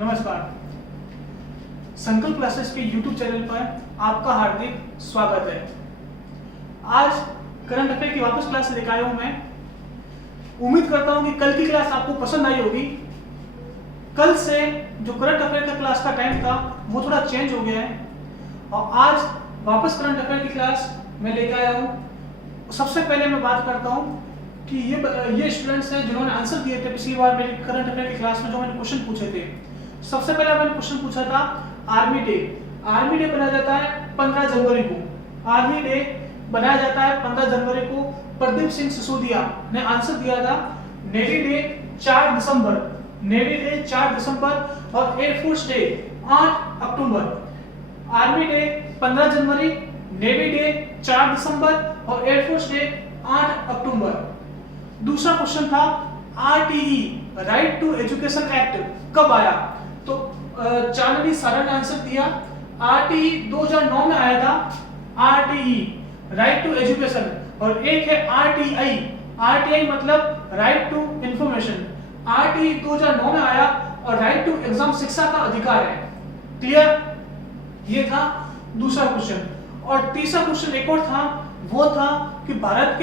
नमस्कार। संकल्प क्लासेस के YouTube चैनल पर आपका हार्दिक स्वागत है। आज करंट अफेयर की वापस क्लास लेकर आया हूं मैं। उम्मीद करता हूं कि कल की क्लास आपको पसंद आई होगी। कल से जो करंट अफेयर का क्लास का टाइम था वो थोड़ा चेंज हो गया है और आज वापस करंट अफेयर की क्लास मैं लेकर आया हूं। सबसे पहले मैं बात करता हूं कि ये स्टूडेंट्स हैं जिन्होंने आंसर दिए थे पिछली बार मेरी करंट अफेयर की क्लास में जो मैंने क्वेश्चन पूछे थे। सबसे पहले मैंने क्वेश्चन पूछा था आर्मी डे। आर्मी डे बनाया जाता है 15 जनवरी को। आर्मी डे बनाया जाता है 15 जनवरी को। प्रदीप सिंह सिसोदिया ने आंसर दिया था नेवी डे 4 दिसंबर। नेवी डे 4 दिसंबर और एयरफोर्स डे 8 अक्टूबर। आर्मी डे 15 जनवरी, नेवी डे 4 दिसंबर और एयरफोर्स डे 8 अक्टूबर। दूसरा क्वेश्चन था RTE right to education act कब आया? तो चांदनी सारा ने आंसर दिया आरटीई 2009 में आया था। आरटीई राइट टू एजुकेशन और एक है आरटीआई। आरटीआई मतलब राइट टू इंफॉर्मेशन। आरटीई 2009 में आया और राइट टू एग्जाम शिक्षा का अधिकार है। क्लियर? ये था दूसरा क्वेश्चन। और तीसरा क्वेश्चन एक और था, वो था कि भारत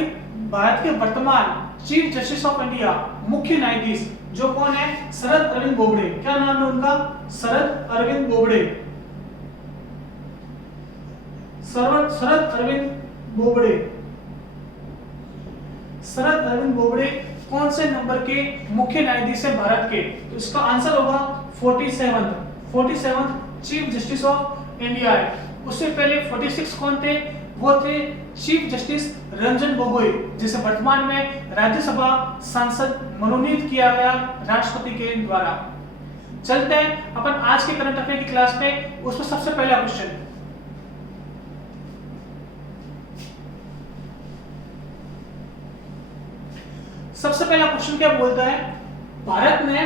के वर्तमान चीफ जस्टिस ऑफ इंडिया मुख्य न्यायाधीश जो कौन है? शरद अरविंद बोबड़े। क्या नाम है उनका? शरद अरविंद बोबड़े। शरद अरविंद बोबड़े। शरद अरविंद बोबड़े कौन से नंबर के मुख्य न्यायाधीश है भारत के? तो इसका आंसर होगा 47 चीफ जस्टिस ऑफ इंडिया है। उससे पहले 46 कौन थे? वो थे चीफ जस्टिस रंजन गोगोई जिसे वर्तमान में राज्यसभा सांसद मनोनीत किया गया राष्ट्रपति के द्वारा। चलते हैं अपन आज के करंट अफेयर की क्लास में। उसमें सबसे पहला क्वेश्चन, क्या बोलता है? भारत ने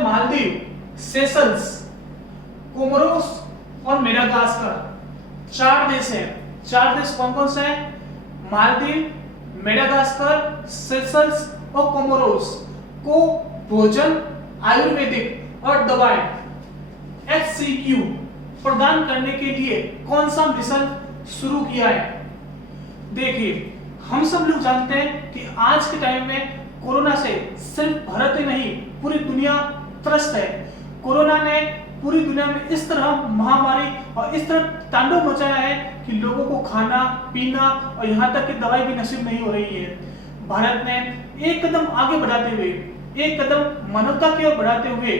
मालदीव, सेशल्स, कोमोरोस और मेडागास्कर 4 देश हैं। 4 देश कौन कौन से हैं? मालदीव, मेडागास्कर, सेशल्स और कोमोरोस को भोजन, आयुर्वेदिक और दवाएं HCQ प्रदान करने के लिए कौन सा मिशन शुरू किया है? देखिए, हम सब लोग जानते हैं कि आज के टाइम में कोरोना से सिर्फ भारत ही नहीं पूरी दुनिया त्रस्त है। कोरोना ने पूरी दुनिया में इस तरह महामारी और इस तरह तांडव मचाया है कि लोगों को खाना पीना और यहाँ तक कि दवाई भी नसीब नहीं हो रही है। भारत ने एक कदम आगे बढ़ाते हुए, एक कदम मानवता की ओर बढ़ाते हुए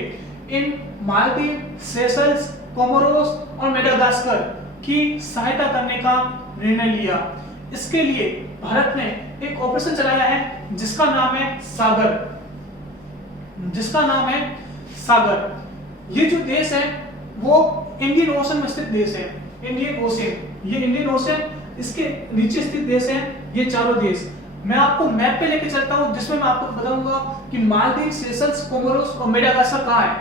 इन मालदीव, सेशल्स, कोमोरोस और मेडागास्कर की सहायता करने का निर्णय लिया। इसके लिए भारत ने एक ऑपरेशन चलाया है जिसका नाम है सागर। ये जो देश है वो इंडियन ओशन में स्थित देश है। इंडियन ओशन इसके नीचे स्थित देश है ये चारों देश। मैं आपको मैप पे लेके चलता हूं जिसमें मैं आपको बताऊंगा कि मालदीव, सेशल्स, कोमोरोस और मेडागास्कर कहां है।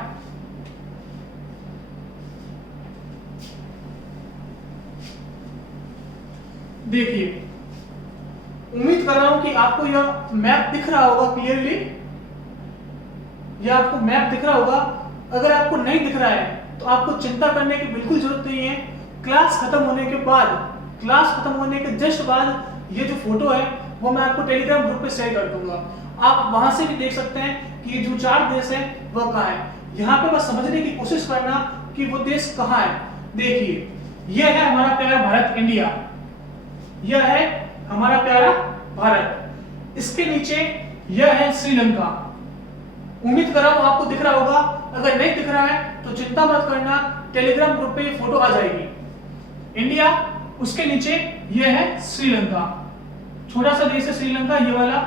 देखिए, उम्मीद कर रहा हूं कि आपको यह मैप दिख रहा होगा क्लियरली। यह आपको मैप दिख रहा होगा। अगर आपको नहीं दिख रहा है तो आपको चिंता करने की बिल्कुल जरूरत नहीं है। क्लास खत्म होने के जस्ट बाद ये जो फोटो है वो मैं आपको टेलीग्राम ग्रुप पे शेयर कर दूंगा। आप वहां से भी देख सकते हैं कि ये जो 4 देश है वो कहाँ है। यहाँ पे बस समझने की कोशिश करना कि वो देश कहाँ है। देखिए, यह है हमारा प्यारा भारत, इंडिया। यह है हमारा प्यारा भारत। इसके नीचे यह है श्रीलंका। उम्मीद कर रहा हूं आपको दिख रहा होगा। अगर नहीं दिख रहा है तो चिंता मत करना, टेलीग्राम ग्रुप पे ये फोटो आ जाएगी। इंडिया, उसके नीचे ये है श्रीलंका। छोटा सा देश है श्रीलंका, ये वाला।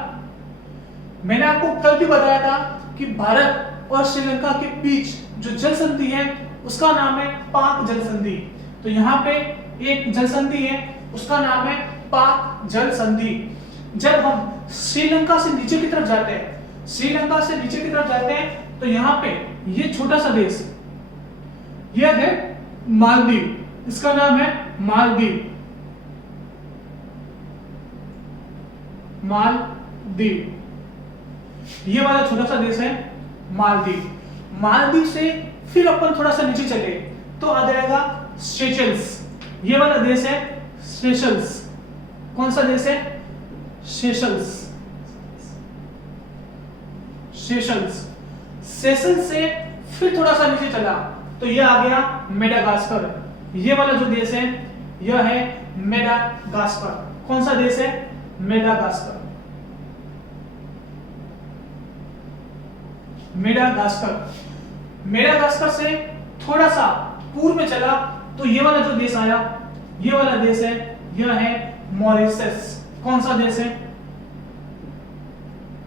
मैंने आपको कल भी बताया था कि भारत और श्रीलंका के बीच जो जल संधि है उसका नाम है पाक जल संधि। तो यहाँ पे एक जल संधि है उसका नाम है पाक जल संधि। जब हम श्रीलंका से नीचे की तरफ जाते हैं तो यहाँ पे ये छोटा सा देश यह है मालदीव। इसका नाम है मालदीव। ये वाला छोटा सा देश है मालदीव। मालदीव से फिर अपन थोड़ा सा नीचे चले तो आ जाएगा सेशल्स। ये वाला देश है सेशल्स। कौन सा देश है? सेशल्स। सेशल्स। सेशल्स से फिर थोड़ा सा नीचे चला तो ये आ गया मेडागास्कर। ये वाला जो देश है यह है मेडागास्कर। कौन सा देश है? मेडागास्कर। मेडागास्कर। मेडागास्कर से थोड़ा सा पूर्व में चला तो ये वाला जो देश आया, ये वाला देश है, यह है मॉरिशस। कौन सा देश है?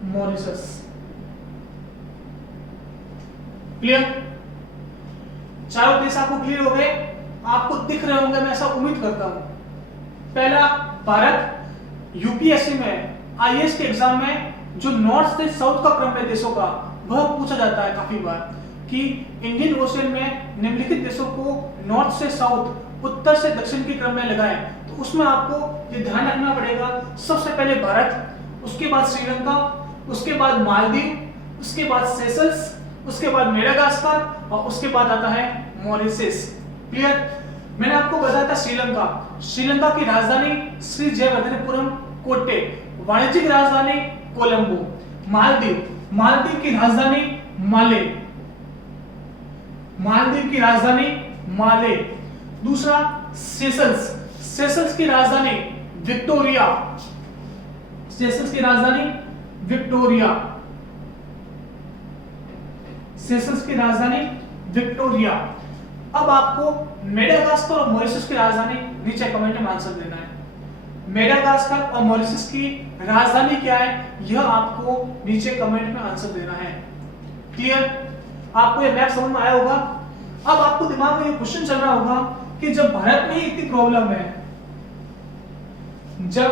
मॉरिशस। क्लियर? चारों देश आपको क्लियर हो गए? आपको दिख रहे होंगे, मैं ऐसा उम्मीद करता हूं। पहला, भारत यूपीएससी में आईएएस के एग्जाम में जो नॉर्थ से साउथ का क्रम है देशों का, वह पूछा जाता है काफी बार कि इंडियन ओशन में निम्नलिखित देशों को नॉर्थ से साउथ, उत्तर से दक्षिण के क्रम में लगाएं। तो उसमें आपको ये ध्यान रखना पड़ेगा, सबसे पहले भारत, उसके बाद श्रीलंका, उसके बाद मालदीव, उसके बाद सेशल्स, उसके बाद मेडागास्कर और उसके बाद आता है मॉरिशस। क्लियर? मैंने आपको बताया था श्रीलंका। श्रीलंका की राजधानी श्री जयवर्धनेपुरम कोट्टे, वाणिज्यिक राजधानी कोलंबो। मालदीव, मालदीव की राजधानी माले, मालदीव की राजधानी माले। दूसरा सेशल्स, सेशल्स की राजधानी विक्टोरिया, सेशल्स की राजधानी विक्टोरिया, सेशल्स की राजधानी विक्टोरिया। अब आपको मेडागास्कर और मॉरिशस की राजधानी नीचे कमेंट में आंसर देना है। मेडागास्कर और मॉरिशस की राजधानी क्या है, यह आपको नीचे कमेंट में आंसर देना है। क्लियर? आपको ये मैप समझ में आया होगा। अब आपको दिमाग में ये क्वेश्चन चल रहा होगा कि जब भारत में ही इतनी प्रॉब्लम है, जब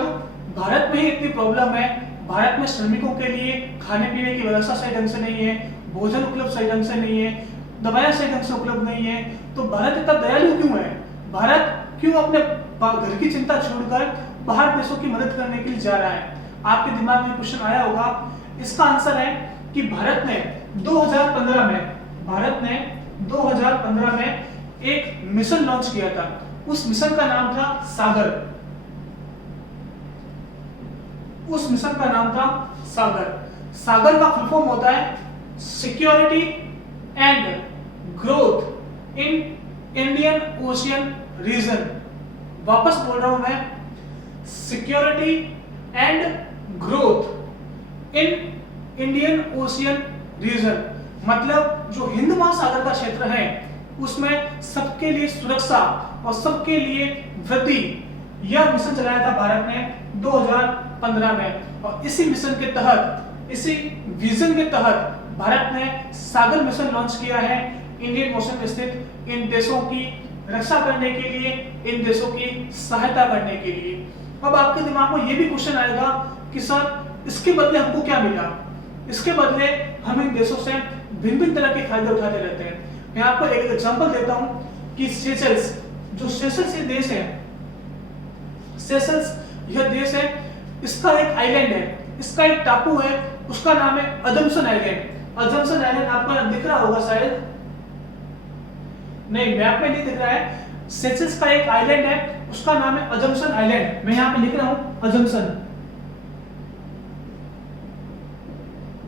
भारत में ही इतनी प्रॉब्लम है, भारत में श्रमिकों के लिए खाने पीने की व्यवस्था सही ढंग से नहीं है, भोजन उपलब्ध सही ढंग से नहीं है, दवाएं सही ढंग से उपलब्ध नहीं है, तो भारत इतना दयालु क्यों है? भारत क्यों अपने घर की चिंता छोड़कर बाहर देशों की मदद करने के लिए जा रहा है? आपके दिमाग में क्वेश्चन आया होगा। इसका आंसर है कि भारत ने 2015 में एक मिशन लॉन्च किया था। उस मिशन का नाम था सागर। उस मिशन का नाम था सागर। सागर का फुल फॉर्म होता है security and growth in Indian Ocean region. वापस बोल रहा हूं मैं, security and growth in Indian Ocean region, मतलब जो हिंद महासागर का क्षेत्र है उसमें सबके लिए सुरक्षा और सबके लिए वृद्धि, यह मिशन चलाया था भारत ने 2015 में। और इसी मिशन के तहत, इसी विजन के तहत भारत ने सागर मिशन लॉन्च किया है इंडियन ओशन में स्थित इन देशों की रक्षा करने के लिए, इन देशों की सहायता करने के लिए। अब आपके दिमाग में यह भी क्वेश्चन आएगा कि सर इसके बदले हमको क्या मिला? इसके बदले हम इन देशों से भिन्न भिन्न तरह के फायदे उठाते रहते हैं। मैं आपको एक एग्जांपल देता हूं कि सेशल्स, जो सेशल्स ये देश है, सेशल्स यह देश है, इसका एक आइलैंड है, इसका एक टापू है, उसका नाम है अजम्पशन आइलैंड। अजम्पशन आइलैंड आपको नाम दिख रहा होगा शायद, नहीं मैप में नहीं दिख रहा है। सेशल्स का एक आइलैंड है, उसका नाम है अजम्पशन आइलैंड। मैं यहां पे लिख रहा हूं assumption,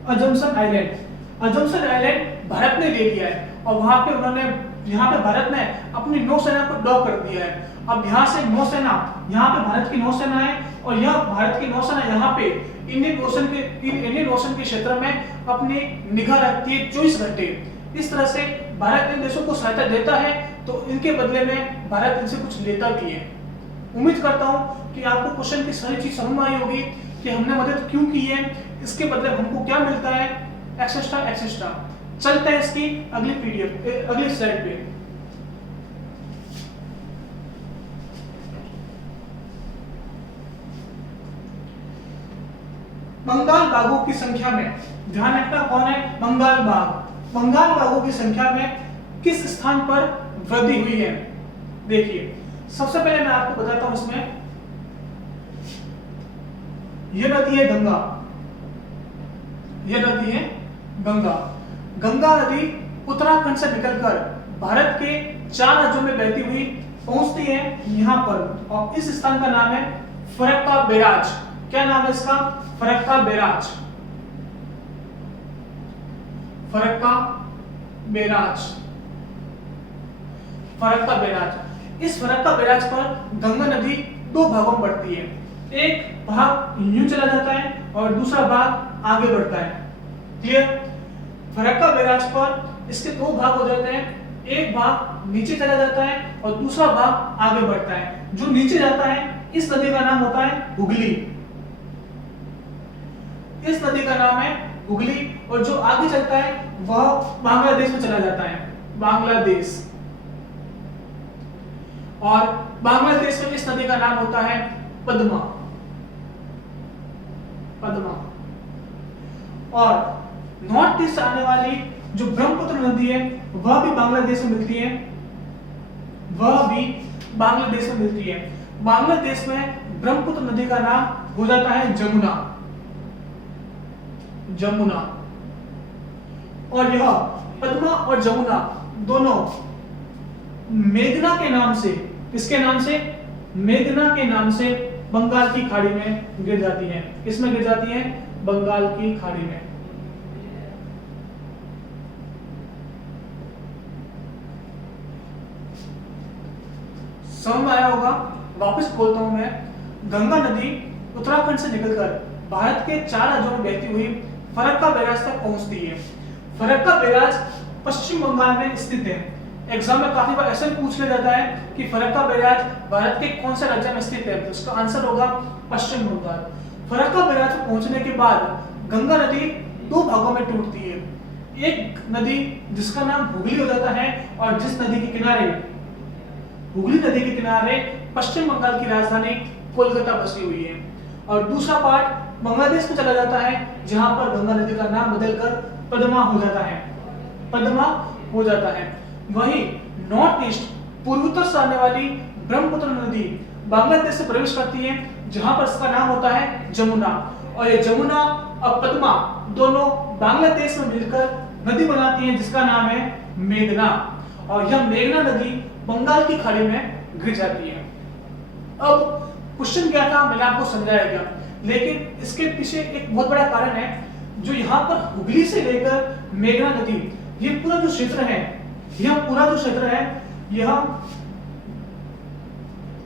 assumption island. Assumption island Bharat ने ले लिया है और वहां पे उन्होंने, यहाँ पे भारत ने अपनी नौसेना को डॉक कर दिया है। अब यहाँ से नौसेना, यहाँ पे भारत की नौसेना है और यह भारत की नौसेना यहाँ पे इंडियन ओशन के क्षेत्र में अपनी निगाह रखती है 24 घंटे। इस तरह से भारत इन देशों को सहायता देता है, तो इनके बदले में भारत इनसे कुछ लेता भी है। उम्मीद करता हूं कि आपको क्वेश्चन की सारी चीज समझ में आई होगी कि हमने मदद क्यों की है, इसके बदले हमको क्या मिलता है, एक्सेट्रा एक्सेट्रा। चलते हैं इसकी अगली पीडीएफ, अगली स्लाइड पे। बंगाल बाघों की संख्या में, ध्यान रखना कौन है, बंगाल बाघ। बंगाल बाघों की संख्या में किस स्थान पर वृद्धि हुई है? देखिए, सबसे पहले मैं आपको बताता हूं इसमें, यह नदी है गंगा, यह नदी है गंगा। गंगा नदी उत्तराखंड से निकलकर भारत के 4 राज्यों में बहती हुई पहुंचती है यहाँ पर, और इस स्थान का नाम है फरक्का बैराज। क्या नाम है इसका? Farakka barrage. Farakka barrage, Farakka barrage. इस फरक्का बैराज पर गंगा नदी 2 भागों में बढ़ती है। एक भाग यूं चला जाता है और दूसरा भाग आगे बढ़ता है। क्लियर? फरक्का बैराज पर इसके 2 भाग हो जाते हैं। एक भाग नीचे चला जाता है और दूसरा भाग आगे बढ़ता है। जो नीचे जाता है इस नदी का नाम होता है हुगली। इस नदी का नाम है हुगली, और जो आगे चलता है वह बांग्लादेश में चला जाता है, बांग्लादेश। और बांग्लादेश में इस नदी का नाम होता है पद्मा, पद्मा। और नॉर्थ ईस्ट से आने वाली जो ब्रह्मपुत्र नदी है वह भी बांग्लादेश में मिलती है, वह भी बांग्लादेश में मिलती है। बांग्लादेश में ब्रह्मपुत्र नदी का नाम हो जाता है जमुना, जमुना। और यह पद्मा और जमुना दोनों मेघना के नाम से, किसके नाम से? मेघना के नाम से बंगाल की खाड़ी में गिर जाती हैं। किसमें गिर जाती हैं? बंगाल की खाड़ी में। समझ में आया होगा? वापस बोलता हूं मैं। गंगा नदी उत्तराखंड से निकलकर भारत के 4 राज्यों में बहती हुई फरक्का बैराज तक पहुंचती है। फरक्का बैराज पश्चिम बंगाल में स्थित है। एग्जाम में काफी बार ऐसा पूछ लिया जाता है कि फरक्का बैराज भारत के कौन से राज्य में स्थित है, तो इसका आंसर होगा पश्चिम बंगाल। फरक्का बैराज पर पहुंचने के बाद गंगा नदी 2 भागों में टूटती है। एक नदी जिसका नाम हुगली हो जाता है, और जिस नदी के किनारे, हुगली नदी के किनारे पश्चिम बंगाल की राजधानी कोलकाता बसी हुई है। और दूसरा पार्ट बांग्लादेश में चला जाता है, जहां पर गंगा नदी का नाम बदलकर पद्मा हो जाता है, पद्मा हो जाता है। वहीं नॉर्थ ईस्ट पूर्वोत्तर से आने वाली ब्रह्मपुत्र नदी बांग्लादेश से प्रवेश करती है, जहां पर इसका नाम होता है जमुना। और ये जमुना और पद्मा दोनों बांग्लादेश में मिलकर नदी बनाती हैं, जिसका नाम है मेघना। और यह मेघना नदी बंगाल की खाड़ी में गिर जाती है। अब क्वेश्चन क्या था मैंने आपको समझाया गया, लेकिन इसके पीछे एक बहुत बड़ा कारण है। जो यहाँ पर हुगली से लेकर मेघना नदी, ये पूरा जो क्षेत्र है, यह पूरा जो क्षेत्र है, यह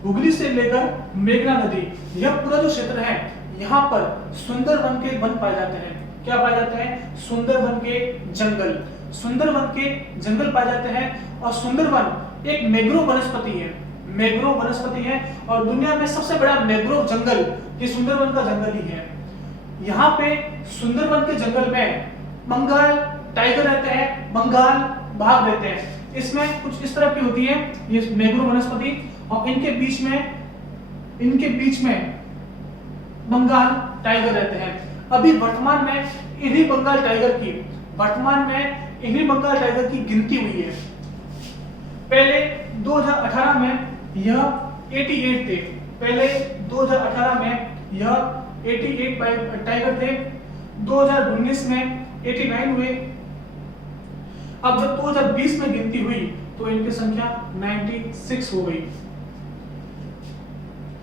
हुगली से लेकर मेघना नदी, यह पूरा जो क्षेत्र है, यहाँ पर सुंदर वन के वन पाए जाते हैं। क्या पाए जाते हैं? सुंदर वन के जंगल, सुंदर वन के जंगल पाए जाते हैं। और सुंदर वन एक मैंग्रोव वनस्पति है, मैंग्रोव वनस्पति है, और दुनिया में सबसे बड़ा मैंग्रोव जंगल ये सुंदरवन का जंगल ही है। यहाँ पे सुंदरवन के जंगल में बंगाल टाइगर रहते हैं, बंगाल बाघ रहते हैं। इसमें कुछ इस तरह की होती है ये मैंग्रोव वनस्पति, और इनके बीच में बंगाल टाइगर रहते हैं। अभी वर्तमान में इन्हीं बंगाल टाइगर की गिनती हुई है। पहले 2018 में यह 88 थे, पहले 2018 में यह 88 टाइगर थे। 2019 में 89 हुए। अब जब 2020 में गिनती हुई तो इनकी संख्या 96 हो गई।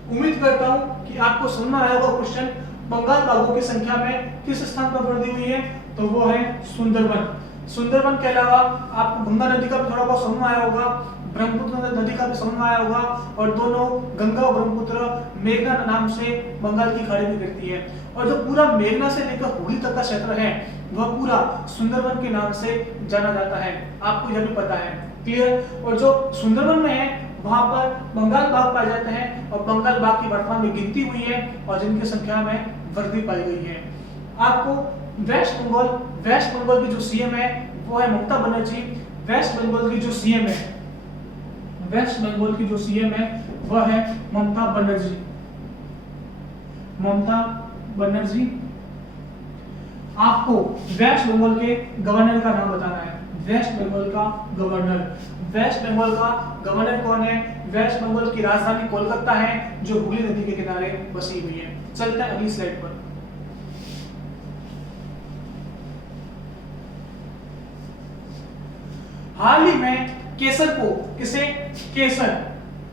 उम्मीद करता हूं कि आपको समझ में आया होगा क्वेश्चन। बंगाल बाघों की संख्या में किस स्थान पर वृद्धि हुई है, तो वो है सुंदरवन। सुंदरवन के अलावा आपको गंगा नदी का भी थोड़ा बहुत समझ में आया होगा, ब्रह्मपुत्र नदी का भी समझ में आया होगा, और दोनों गंगा और ब्रह्मपुत्र मेघना नाम से बंगाल की खाड़ी में गिरती है। और जो पूरा मेघना से लेकर हुगली तक का क्षेत्र है वह पूरा सुंदरवन के नाम से जाना जाता है। आपको यह भी पता है, क्लियर? और जो सुंदरवन में है वहां पर बंगाल बाघ पाए जाते हैं, और बंगाल बाघ की वर्तमान में गिनती हुई है और जिनकी संख्या में वृद्धि पाई गई है। आपको वेस्ट बंगाल की जो सीएम है वो है ममता बनर्जी। वेस्ट बंगाल की जो सीएम है वह है ममता बनर्जी। आपको वेस्ट बंगाल के गवर्नर का नाम बताना है। वेस्ट बंगाल का गवर्नर कौन है? वेस्ट बंगाल की राजधानी कोलकाता है, जो हुगली नदी के किनारे बसी हुई है। चलते हैं अगली स्लाइड पर। हाल ही में केसर को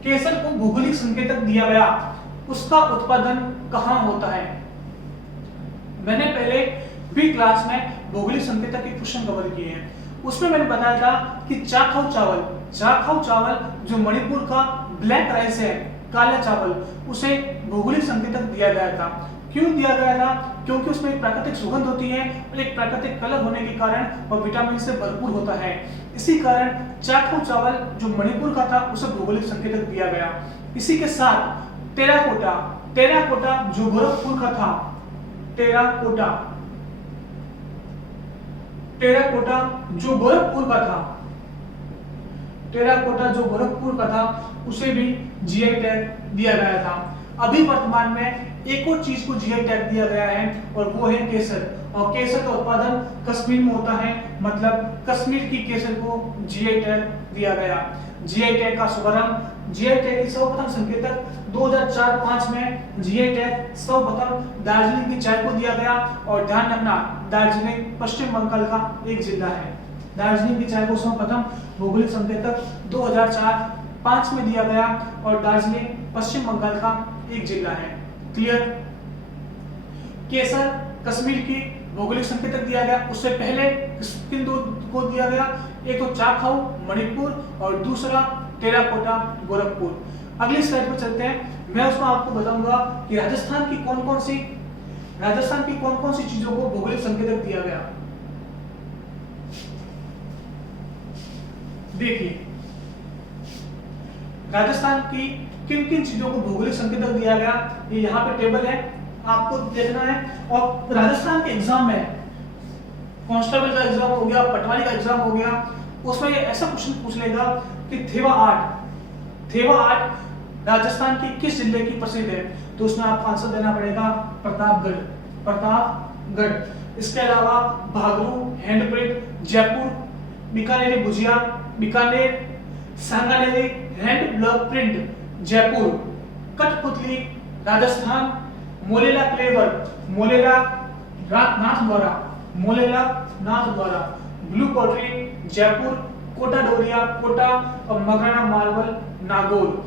केसर को भौगोलिक संकेतक दिया गया, उसका उत्पादन कहाँ होता है? मैंने पहले भी क्लास में भौगोलिक संकेतक के क्वेश्चन कवर किए हैं। उसमें मैंने बताया था कि चाखाऊ चावल जो मणिपुर का ब्लैक राइस है, काला चावल, उसे भौगोलिक संकेतक दिया गया था। क्यों दिया गया था? क्योंकि उसमें एक प्राकृतिक सुगंध होती है और एक प्राकृतिक कलर होने के कारण और विटामिन से भरपूर होता है। इसी कारण चाखाऊ चावल जो मणिपुर का था उसे भौगोलिक संकेतक दिया गया। इसी के साथ टेराकोटा जो गोरखपुर का था, टेराकोटा जो गोरखपुर का था उसे भी जीआई टैग दिया गया था। अभी वर्तमान में एक और चीज को जीआई टैग दिया गया है और वो है केसर, और केसर का उत्पादन कश्मीर में होता है, मतलब कश्मीर की केसर को जीआई टैग दिया गया। जीआई टैग का शुभारंभ, जीआई टैग की सर्वप्रथम संकेतक 2004-5 में जीआई टैग सर्वप्रथम दार्जिलिंग की चाय को दिया गया। और ध्यान रखना, दार्जिलिंग पश्चिम बंगाल का एक जिला है। दार्जिलिंग की चाय को सर्वप्रथम भौगोलिक संकेतक 2004-5 में दिया गया और दार्जिलिंग पश्चिम बंगाल का एक जिला है। क्लियर? केसर कश्मीर की भौगोलिक संकेतक दिया गया, उससे पहले किन दो को दिया गया? एक तो चाखाऊ मणिपुर और दूसरा टेराकोटा गोरखपुर। अगली स्लाइड पर चलते हैं। मैं उसमें आपको बताऊंगा कि राजस्थान की कौन कौन सी चीजों को भौगोलिक संकेतक दिया गया। देखिए, राजस्थान की किन किन चीजों को भौगोलिक संकेतक दिया गया, ये यहाँ पे टेबल है, आपको देखना है। और राजस्थान के एग्जाम में कांस्टेबल का एग्जाम हो गया, पटवारी का एग्जाम हो गया, उसमें ये ऐसा क्वेश्चन पूछ लेगा कि थेवा आर्ट राजस्थान की किस जिले की प्रसिद्ध है? तो उसमें आपको आंसर देना पड़ेगा प्रतापगढ़। इसके अलावा Bagru handprint Jaipur, Bikaneri bhujia Bikaner, Sanganeri hand block print Jaipur, kathputli Rajasthan, Molela clayware Molela Nathdwara, blue pottery Jaipur, Kota Doria Kota और मगराना मार्बल नागौर।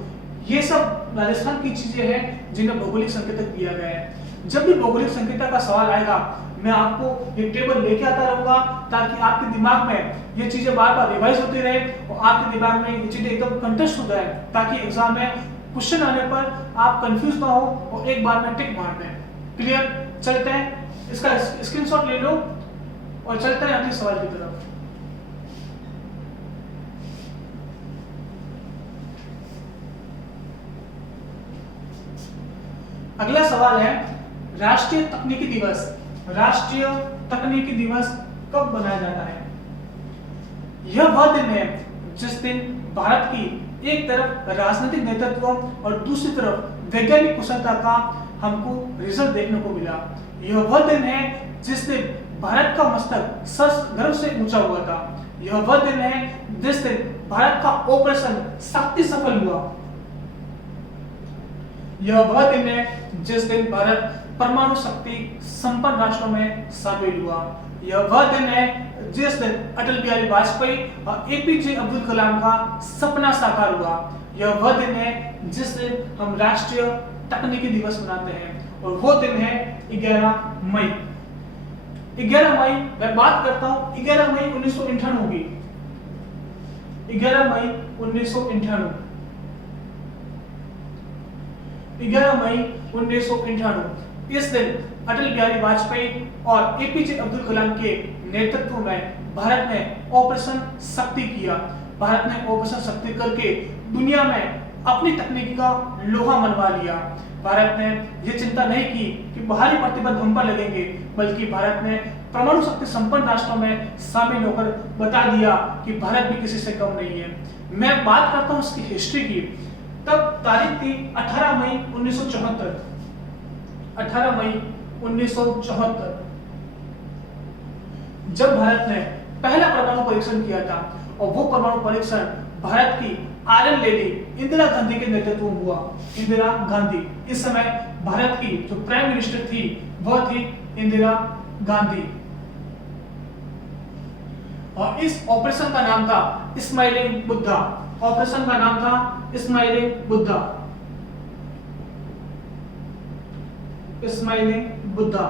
ये सब राजस्थान की चीजें हैं जिन्हें भौगोलिक संकेतक दिया गया है। जब भी भौगोलिक संकेतक का सवाल आएगा मैं आपको ये टेबल लेके आता रहूंगा ताकि आपके दिमाग में ये चीजें बार बार रिवाइज होती रहे और आपके दिमाग में ये चीजें एकदम कंटेस्ट हो जाए, ताकि एग्जाम में क्वेश्चन आने पर आप कंफ्यूज ना हो और एक बार में टिक मार दें। क्लियर? चलते हैं, इसका स्क्रीनशॉट ले लो और चलते हैं अगले सवाल की तरफ। अगला सवाल है राष्ट्रीय तकनीकी दिवस कब मनाया जाता है? यह वह दिन है जिस दिन भारत की एक तरफ राजनीतिक नेतृत्व और दूसरी तरफ वैज्ञानिक कुशलता का हमको रिजल्ट देखने को मिला। यह वह दिन है जिस दिन भारत का मस्तक गर्व से ऊंचा हुआ था। यह वह दिन है जिस दिन भारत का ऑपरेशन शक्ति सफल हुआ। यह वह दिन है जिस दिन भारत परमाणु शक्ति संपन्न राष्ट्रों में शामिल हुआ। यह वह दिन है जिस दिन अटल बिहारी वाजपेयी और एपीजे अब्दुल कलाम का सपना साकार हुआ। यह वह दिन है जिस दिन हम राष्ट्रीय तकनीकी दिवस मनाते हैं और वो दिन है 11 मई। 11 मई मैं बात करता हूं 11 मई 1998 की। 11 मई 1998 इस दिन अटल बिहारी वाजपेयी और एपीजे अब्दुल कलाम के नेतृत्व में भारत ने ऑपरेशन शक्ति किया। भारत ने ऑपरेशन शक्ति करके दुनिया में अपनी तकनीकी का लोहा मनवा लिया। भारत ने यह चिंता नहीं की कि बाहरी प्रतिबंध हम पर लगेंगे, बल्कि भारत ने परमाणु शक्ति संपन्न राष्ट्रों में शामिल होकर बता दिया कि भारत भी किसी से कम नहीं है। मैं बात करता हूं उसकी हिस्ट्री की। तब तारीख थी 18 मई 1974। 18 मई 1974 जब भारत ने पहला परमाणु परीक्षण किया था, और वो परमाणु परीक्षण भारत की आयरन लेडी इंदिरा गांधी के नेतृत्व में हुआ। इंदिरा गांधी, इस समय भारत की जो प्राइम मिनिस्टर थी वह थी इंदिरा गांधी। और इस ऑपरेशन का नाम था स्माइलिंग बुद्धा। ऑपरेशन का नाम था स्माइलिंग बुद्धा। स्माइलिंग बुद्धा।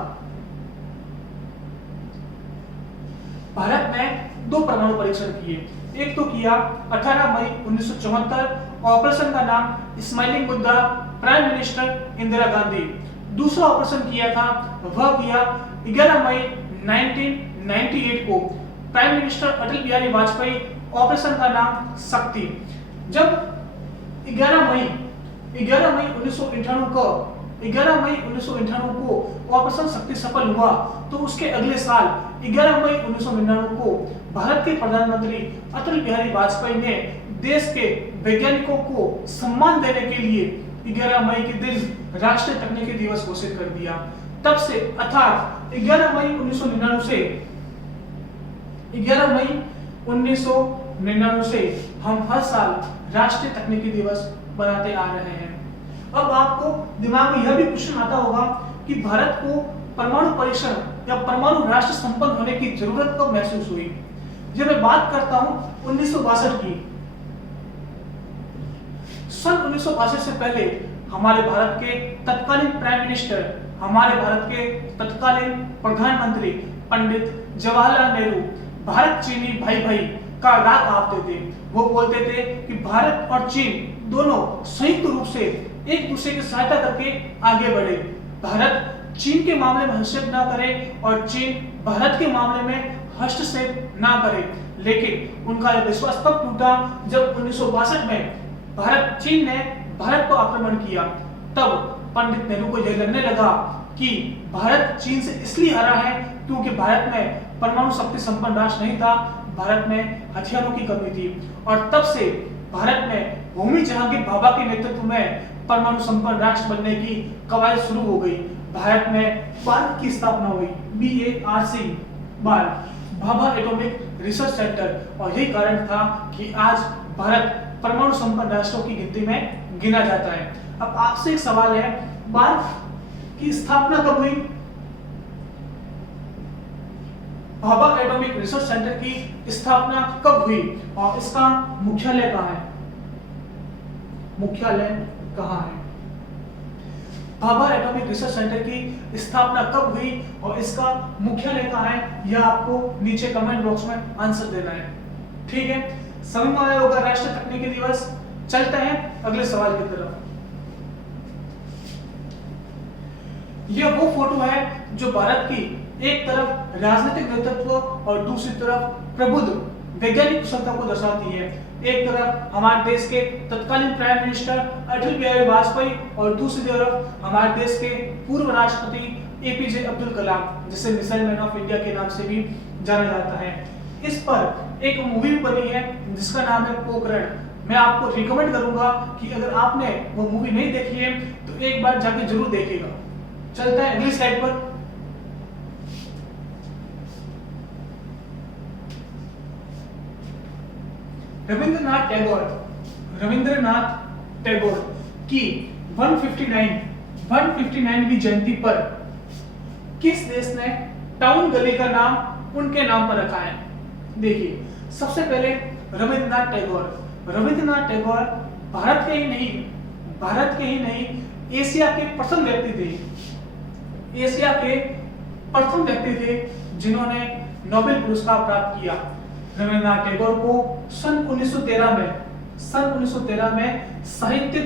भारत ने 2 परमाणु परीक्षण किए। एक तो किया 18 मई 1974, ऑपरेशन का नाम smiling Buddha, prime minister Indira Gandhi. दूसरा ऑपरेशन किया था, वह किया 11 मई 1998 को, prime minister Atal Bihari Vajpayee, operation का नाम शक्ति। जब 11 मई 1998 को ऑपरेशन शक्ति सफल हुआ, तो उसके अगले साल 11 मई 1999 को भारत के प्रधानमंत्री अटल बिहारी वाजपेयी ने देश के वैज्ञानिकों को सम्मान देने के लिए 11 मई के दिन राष्ट्रीय तकनीकी दिवस घोषित कर दिया। तब से अर्थात 11 मई 1999 से हम हर साल राष्ट्रीय तकनीकी दिवस बनाते आ रहे हैं। अब आपको दिमाग में यह भी क्वेश्चन आता होगा कि भारत को परमाणु परीक्षण या परमाणु राष्ट्र संपन्न होने की जरूरत कब महसूस हुई। जब मैं बात करता हूं 1962 की, सन 1962 से पहले हमारे भारत के तत्कालीन प्राइम मिनिस्टर, हमारे भारत के तत्कालीन प्रधानमंत्री पंडित जवाहरलाल नेहरू भारत चीनी भाई भाई का राग आपते थे। वो बोलते थे कि भारत और चीन दोनों संयुक्त रूप से एक दूसरे की सहायता करके आगे बढ़े। भारत चीन के मामले में हस्तक्षेप ना करे और चीन भारत के मामले में हस्तक्षेप ना करे। लेकिन उनका यह विश्वास तब टूटा जब 1962 में चीन ने भारत पर आक्रमण किया। तब पंडित नेहरू को यह लगने लगा कि भारत चीन से इसलिए हारा है क्योंकि भारत में परमाणु शक्ति संपन्न राष्ट्र नहीं था, भारत में हथियारों की कमी थी। और तब से भारत में होमी जहांगीर भाभा के नेतृत्व में परमाणु संपन्न राष्ट्र बनने की कवायद शुरू हो गई। भारत में बार्क की स्थापना हुई, BARC, BARC, Bhabha atomic research centre. और यही कारण था कि आज भारत परमाणु संपन्न राष्ट्रों की गिनती में गिना जाता है। अब आपसे एक सवाल है, बार्क की स्थापना कब हुई? भाभा एटॉमिक रिसर्च सेंटर की स्थापना कब हुई और इसका मुख्यालय कहाँ है? मुख्यालय कहाँ है? भाभा एटॉमिक रिसर्च सेंटर की स्थापना कब हुई और इसका मुख्यालय कहाँ है? यह आपको नीचे कमेंट बॉक्स में आंसर देना है। ठीक है, समझ में आया होगा राष्ट्रीय तकनीकी दिवस। चलते हैं अगले सवाल की तरफ। यह वो फोटो है जो भारत की एक तरफ राजनीतिक नेतृत्व और दूसरी तरफ प्रबुद्ध वैज्ञानिक कुशलता को दर्शाती है। एक तरफ हमारे देश के तत्कालीन प्राइम मिनिस्टर अटल बिहारी वाजपेयी और दूसरी तरफ हमारे देश के पूर्व राष्ट्रपति APJ अब्दुल कलाम, जिसे मिसाइल मैन ऑफ इंडिया के नाम से भी जाना जाता है। इस पर एक मूवी बनी है जिसका नाम है पोखरण। मैं आपको रिकमेंड करूंगा कि अगर आपने वो मूवी नहीं देखी है तो एक बार जाके जरूर देखिएगा। चलते हैं अगली स्लाइड पर। रविंद्रनाथ टैगोर की 159वीं जयंती पर किस देश ने टाउन गली का नाम उनके नाम पर रखा है? देखिए, सबसे पहले रविंद्रनाथ टैगोर भारत के ही नहीं एशिया के प्रथम व्यक्ति थे जिन्होंने नोबेल पुरस्कार प्राप्त किया। रविंद्रनाथ टैगोर को सन 1913 में साहित्य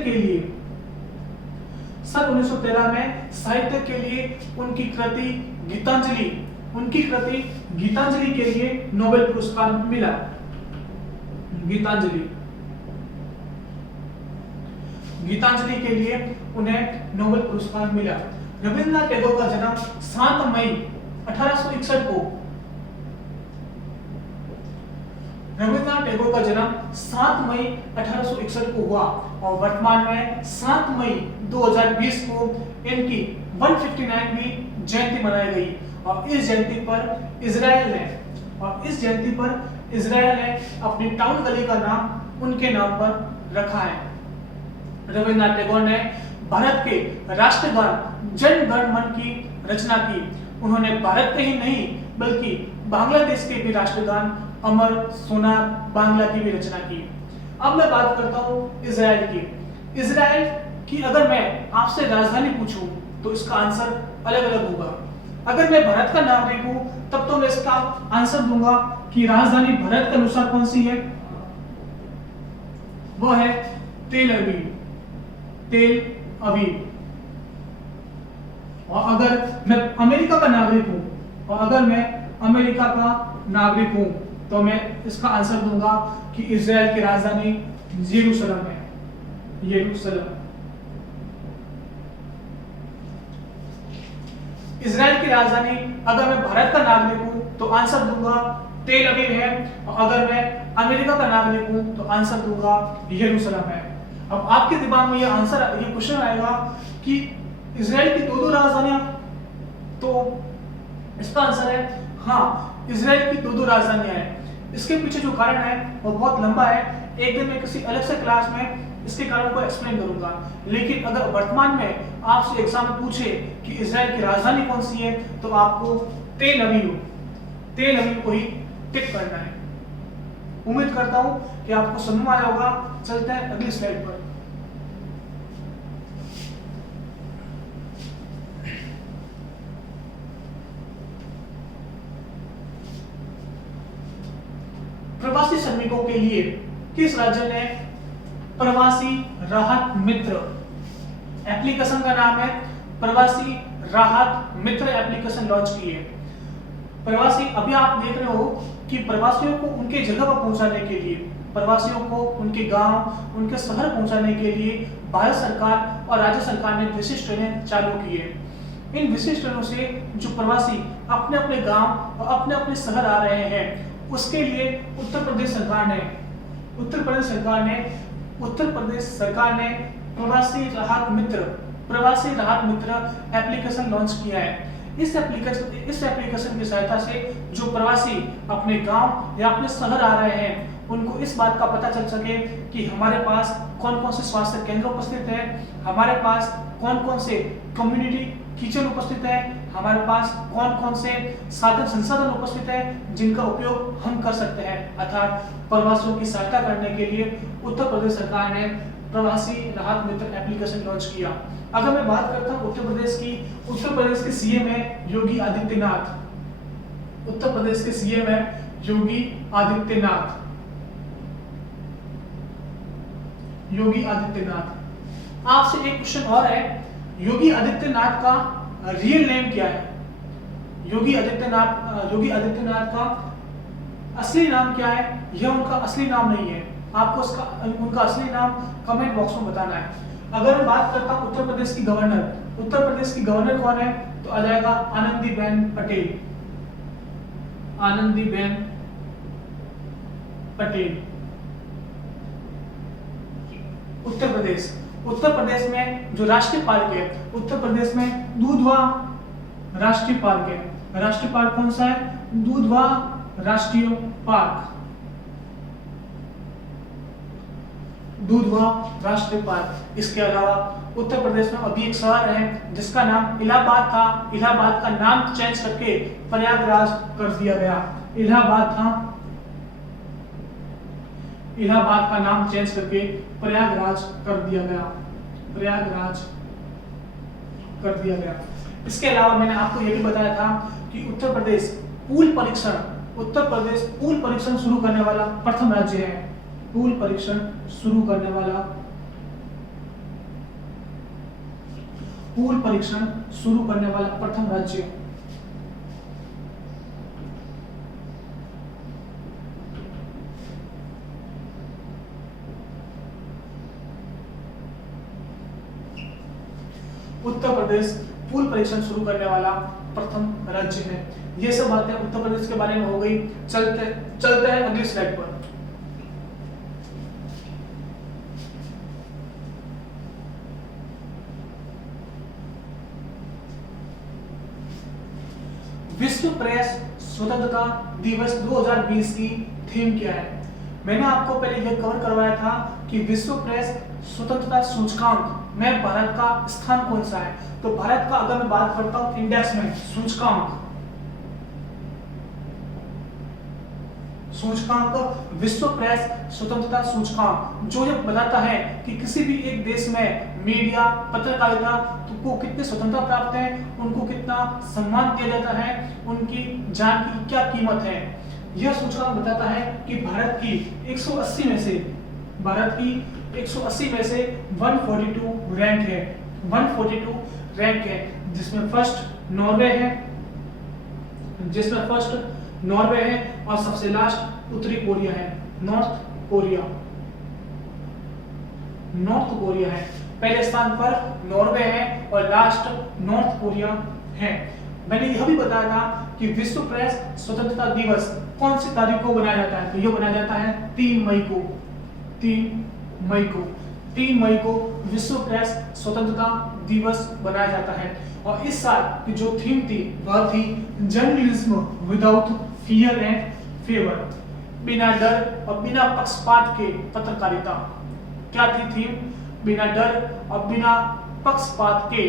के लिए उनकी कृति गीतांजलि के लिए नोबेल पुरस्कार मिला। गीतांजलि के लिए उन्हें नोबेल पुरस्कार मिला। रविंद्रनाथ टैगोर का जन्म 7 मई 1861 को हुआ और वर्तमान में 7 मई 2020 को इनकी 159वीं जयंती मनाई गई। और इस जयंती पर इजराइल ने अपनी टाउन गली का नाम उनके नाम पर रखा है। रविंद्रनाथ टैगोर ने भारत के राष्ट्रगान जन गण मन की रचना की। उन्होंने भारत के ही नहीं बल्कि बांग्लादेश के भी राष्ट्रगान अमर, सोनार, बांग्ला की भी रचना की। अब मैं बात करता हूँ इजराइल की। इजराइल की अगर मैं आपसे राजधानी पूछूं तो इसका आंसर अलग अलग होगा। अगर मैं भारत का नागरिक हूं तब तो मैं इसका आंसर दूंगा कि राजधानी भारत के अनुसार कौन सी है, वह है तेल अवीव, तेल अवीव। और अगर मैं अमेरिका का नागरिक हूं तो मैं इसका आंसर दूंगा कि इजराइल की राजधानी यरूशलेम है, यरूशलेम। इजराइल की राजधानी अगर मैं भारत का नागरिक हूं तो आंसर दूंगा तेल अवीव है, और अगर मैं अमेरिका का नागरिक हूं तो आंसर दूंगा यरूशलेम है। अब आपके दिमाग में ये क्वेश्चन आएगा कि इजराइल की दो राजधानियां, तो इसका आंसर है हाँ, इजराइल की दो राजधानियां हैं। इसके पीछे जो कारण है वो बहुत लंबा है, एक दिन मैं किसी अलग से क्लास में इसके कारण को एक्सप्लेन करूंगा। लेकिन अगर वर्तमान में आपसे एग्जाम में पूछे कि इजराइल की राजधानी कौन सी है तो आपको तेल अवीव को ही टिक करना है। उम्मीद करता हूं कि आपको समझ में आया होगा। चलते हैं अगली स्लाइड पर। प्रवासी श्रमिकों के लिए किस राज्य ने प्रवासी राहत मित्र एप्लीकेशन का नाम है प्रवासी राहत मित्र एप्लीकेशन लॉन्च की है। प्रवासी, अभी आप देख रहे हो कि प्रवासियों को उनके जगह पर पहुंचाने के लिए, प्रवासियों को उनके गांव, उनके शहर पहुंचाने के लिए भारत सरकार और राज्य सरकार ने विशेष ट्रेनें चालू की है। इन विशेष ट्रेनों से जो प्रवासी अपने अपने गांव और अपने अपने शहर आ रहे हैं, उसके लिए उत्तर प्रदेश सरकार ने प्रवासी राहत मित्र एप्लीकेशन लॉन्च किया है। इस एप्लीकेशन की सहायता से जो प्रवासी अपने गांव या अपने शहर आ रहे हैं, उनको इस बात का पता चल सके कि हमारे पास कौन कौन से स्वास्थ्य केंद्र उपस्थित है, हमारे पास कौन कौन से कम्युनिटी किचन उपस्थित है, हमारे पास कौन कौन से साधन संसाधन उपस्थित है जिनका उपयोग हम कर सकते हैं। अर्थात प्रवासियों की सहायता करने के लिए उत्तर प्रदेश सरकार ने प्रवासी राहत मित्र एप्लीकेशन लॉन्च किया। अगर मैं बात करता हूं उत्तर प्रदेश के सीएम है योगी आदित्यनाथ। उत्तर प्रदेश के सीएम है योगी आदित्यनाथ। आपसे एक क्वेश्चन और है, योगी आदित्यनाथ का रियल नेम क्या है? योगी आदित्यनाथ का असली नाम क्या है? यह उनका असली नाम नहीं है। आपको उनका असली नाम कमेंट बॉक्स में बताना है। अगर मैं बात करता हूं उत्तर प्रदेश की गवर्नर कौन है, तो आ जाएगा आनंदीबेन पटेल। उत्तर प्रदेश में जो राष्ट्रीय पार्क है, उत्तर प्रदेश में दूधवा राष्ट्रीय पार्क है। राष्ट्रीय पार्क कौन सा है? दूधवा राष्ट्रीय पार्क। इसके अलावा उत्तर प्रदेश में अभी एक शहर है जिसका नाम इलाहाबाद था। इलाहाबाद का नाम चेंज करके प्रयागराज कर दिया गया। इलाहाबाद का नाम चेंज करके प्रयागराज कर दिया गया। इसके अलावा मैंने आपको यह भी बताया था कि उत्तर प्रदेश पूल परीक्षण शुरू करने वाला प्रथम राज्य है। पूल परीक्षण शुरू करने वाला प्रथम राज्य। उत्तर प्रदेश पूल परीक्षण शुरू करने वाला प्रथम राज्य है। ये सब बातें उत्तर प्रदेश के बारे में हो गई। चलते हैं अगली स्लाइड पर। विश्व प्रेस स्वतंत्रता दिवस 2020 की थीम क्या है? मैंने आपको पहले यह कवर करवाया था कि विश्व प्रेस स्वतंत्रता सूचकांक में भारत का स्थान कौन सा है। तो भारत का अगर मैं बात करता हूं इंडेक्स में, सूचकांक सूचकांक विश्व प्रेस स्वतंत्रता सूचकांक, जो ये बताता है कि किसी भी एक देश में मीडिया पत्रकारिता को कितनी स्वतंत्रता प्राप्त है, उनको कितना सम्मान दिया जाता है, उनकी जान की क्या कीमत है। यह सूचकांक बताता है कि भारत की 180 में से 142 रैंक है, 142 रैंक है, जिसमें फर्स्ट नॉर्वे है और सबसे लास्ट उत्तरी कोरिया है, नॉर्थ कोरिया है। पहले स्थान पर नॉर्वे है और लास्ट नॉर्थ कोरिया है। मैंने यह भी बताया था कि विश्व प्रेस स्वतंत्रता दिवस कौन सी तारीख को बनाया जाता है, तो यह बनाया जाता है 3 मई को विश्व प्रेस स्वतंत्रता दिवस बनाया जाता है। और इस साल की जो थीम थी वह थी journalism without fear and favour, बिना डर और बिना पक्षपात के पत्रकारिता। क्या थी थीम? बिना डर और बिना पक्षपात के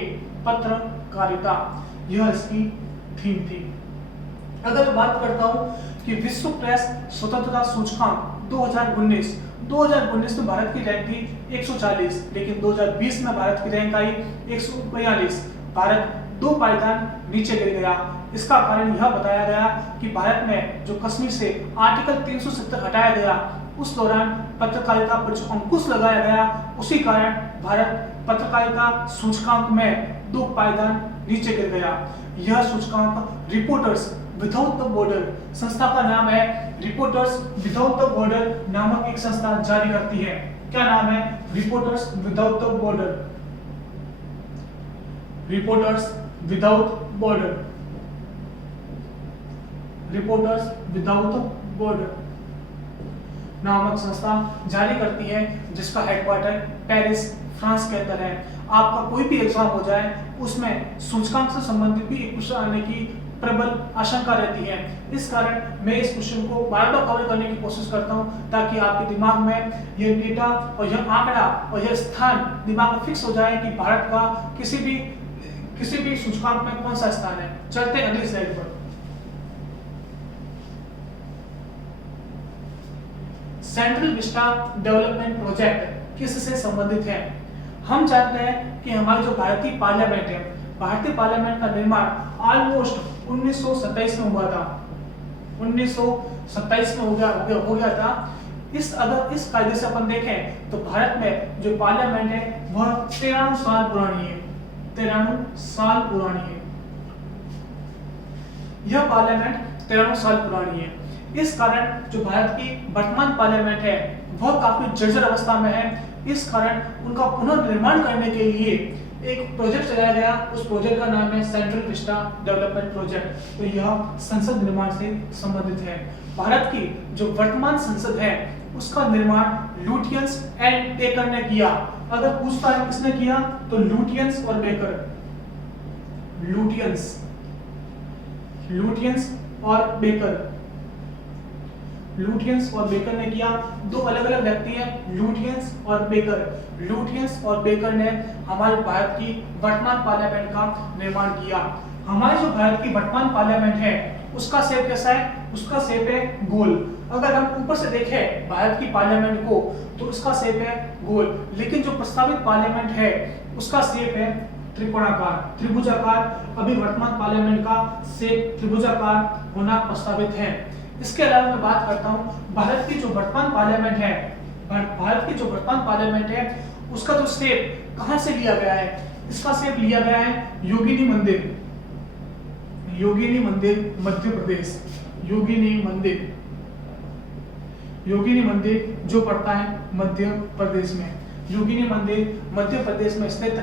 पत्रकारिता, यह इसकी थीम थी। अगर मैं बात करता हूं कि विश्व प्रेस स्वतंत्रता सूचकांक 2019 में भारत की रैंक थी 140, लेकिन 2020 में भारत की रैंक आई 142। भारत 2 पायदान नीचे गिर गया। इसका कारण यह बताया गया कि भारत में जो कश्मीर से आर्टिकल 370 हटाया गया, उस दौरान पत्रकारिता पर जो अंकुश लगाया गया, उसी कारण भारत पत्रकारिता सूचकांक में 2 पायदान नीचे गिर गया। यह सूचकांक रिपोर्टर्स विदाउट द बॉर्डर संस्था का नाम है, रिपोर्टर्स विदाउट द बॉर्डर नामक एक संस्था जारी करती है। क्या नाम है? Reporters without the border, reporters without border नामक संस्था जारी करती है, जिसका हेडक्वार्टर पेरिस फ्रांस के अंदर है। आपका कोई भी एग्जाम हो जाए, उसमें सूचकांक से संबंधित भी एक क्वेश्चन आने की प्रबल आशंका रहती है। इस कारण मैं इस क्वेश्चन को बार बार कवर करने की कोशिश करता हूं, ताकि आपके दिमाग में यह डेटा और यह आंकड़ा और यह स्थान दिमाग में फिक्स हो जाए कि भारत का किसी भी सूचकांक में कौन सा स्थान है। चलते हैं अगली स्लाइड पर। सेंट्रल विस्टा डेवलपमेंट प्रोजेक्ट किससे संबंधित है? हम जानते हैं कि हमारी जो भारतीय पार्लियामेंट का निर्माण ऑलमोस्ट 1927 में हुआ था। 1927 में हो गया था। अगर इस कायदे से अपन देखें तो भारत में जो पार्लियामेंट है वह 93 साल पुरानी है। 93 साल पुरानी है यह पार्लियामेंट 93 साल पुरानी है। इस कारण जो भारत की वर्तमान पार्लियामेंट है वह काफी जर्जर अवस्था में है। इस कारण उनका पुनर्निर्माण करने के लिए एक प्रोजेक्ट चलाया गया। उस प्रोजेक्ट का नाम है सेंट्रल विस्टा डेवलपमेंट प्रोजेक्ट। तो यह संसद निर्माण से संबंधित है। भारत की जो वर्तमान संसद है उसका निर्माण लुटियंस एंड बेकर ने किया। अगर पूछता है किसने किया, तो लुटियंस और बेकर, लुटियंस और बेकर ने किया। 2 अलग अलग व्यक्ति हैं, लुटियंस और बेकर ने हमारे भारत की वर्तमान पार्लियामेंट का निर्माण किया। हमारे जो भारत की वर्तमान पार्लियामेंट है उसका शेप कैसा है? उसका शेप है गोल। अगर हम ऊपर से देखें भारत की पार्लियामेंट को तो उसका शेप है गोल, लेकिन जो प्रस्तावित पार्लियामेंट है उसका शेप है त्रिभुजाकार। अभी वर्तमान पार्लियामेंट का शेप त्रिभुजाकार होना प्रस्तावित है। इसके अलावा मैं बात करता हूं भारत की जो वर्तमान पार्लियामेंट है उसका जो शेप कहां से लिया गया है? इसका शेप लिया गया है योगिनी मंदिर मध्य प्रदेश। योगिनी मंदिर जो पड़ता है मध्य प्रदेश में। योगिनी मंदिर मध्य प्रदेश में स्थित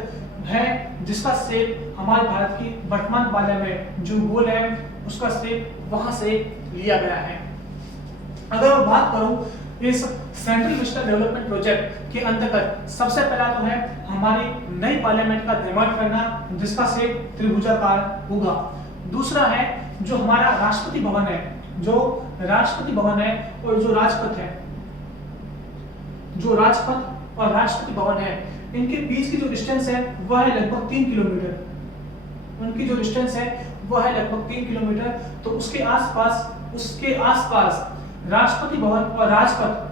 है, जिसका शेप हमारे भारत की वर्तमान पार्लियामेंट जो गोल है उसका शेप वहां से लिया गया है। अगर मैं बात करूं इस सेंट्रल विस्टा डेवलपमेंट प्रोजेक्ट के अंतर्गत, सबसे पहला तो है हमारी नई पार्लियामेंट का निर्माण करना, जिसका शेप त्रिभुजाकार होगा। दूसरा है जो हमारा राष्ट्रपति भवन है और जो राजपथ और राष्ट्रपति भवन है, इनके बीच की जो डिस्टेंस है वह है लगभग 3 किलोमीटर। उनकी जो डिस्टेंस है वह है लगभग 3 किलोमीटर। तो उसके आसपास राष्ट्रपति भवन और राजपथ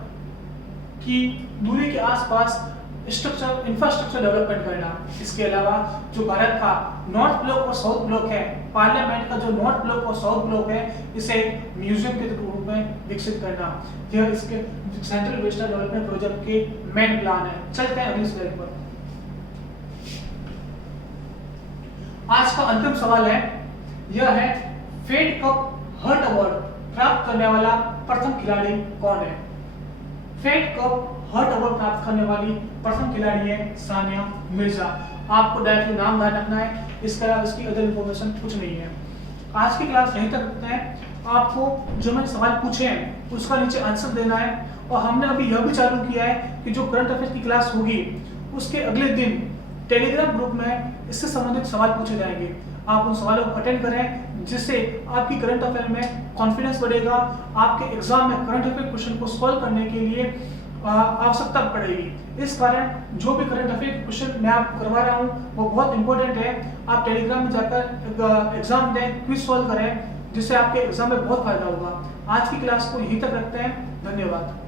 की दूरी के आसपास स्ट्रक्चर इंफ्रास्ट्रक्चर डेवलपमेंट करना। इसके अलावा जो भारत का नॉर्थ ब्लॉक और साउथ ब्लॉक है, पार्लियामेंट का जो नॉर्थ ब्लॉक और साउथ ब्लॉक है, इसे एक म्यूजियम के रूप में विकसित करना, यह इसके सेंट्रल वेस्टर्न डेवलपमेंट प्रोजेक्ट के मेन प्लान है। चलते हैं अगली स्लाइड पर। आज का अंतिम सवाल है, यह है फेड कप हर्ट अवार्ड प्राप्त करने वाला प्रथम खिलाड़ी कौन है? फेड कप हर्ट अवार्ड प्राप्त करने वाली प्रथम खिलाड़ी है सानिया मिर्जा। आपको डायरेक्टली नाम ध्यान रखना है, इसके अलावा इसकी अदर इंफॉर्मेशन कुछ नहीं है। आज की क्लास यहीं तक रखते हैं। आपको जो मैंने सवाल पूछे हैं उसका नीचे आंसर देना है, और हमने अभी यह भी चालू किया है कि जो करंट अफेयर्स की क्लास होगी उसके अगले दिन टेलीग्राम ग्रुप में इससे संबंधित सवाल पूछे जाएंगे। आप उन सवालों को अटेंड करें, जिससे आपकी करंट अफेयर में कॉन्फिडेंस बढ़ेगा, आपके एग्जाम में करंट अफेयर क्वेश्चन को सॉल्व करने के लिए आवश्यकता पड़ेगी। इस कारण जो भी करंट अफेयर क्वेश्चन मैं आपको करवा रहा हूँ वो बहुत इंपॉर्टेंट है। आप टेलीग्राम में जाकर एग्जाम दें, क्विज सॉल्व करें, जिससे आपके एग्जाम में बहुत फायदा होगा। आज की क्लास को यहीं तक रखते हैं। धन्यवाद।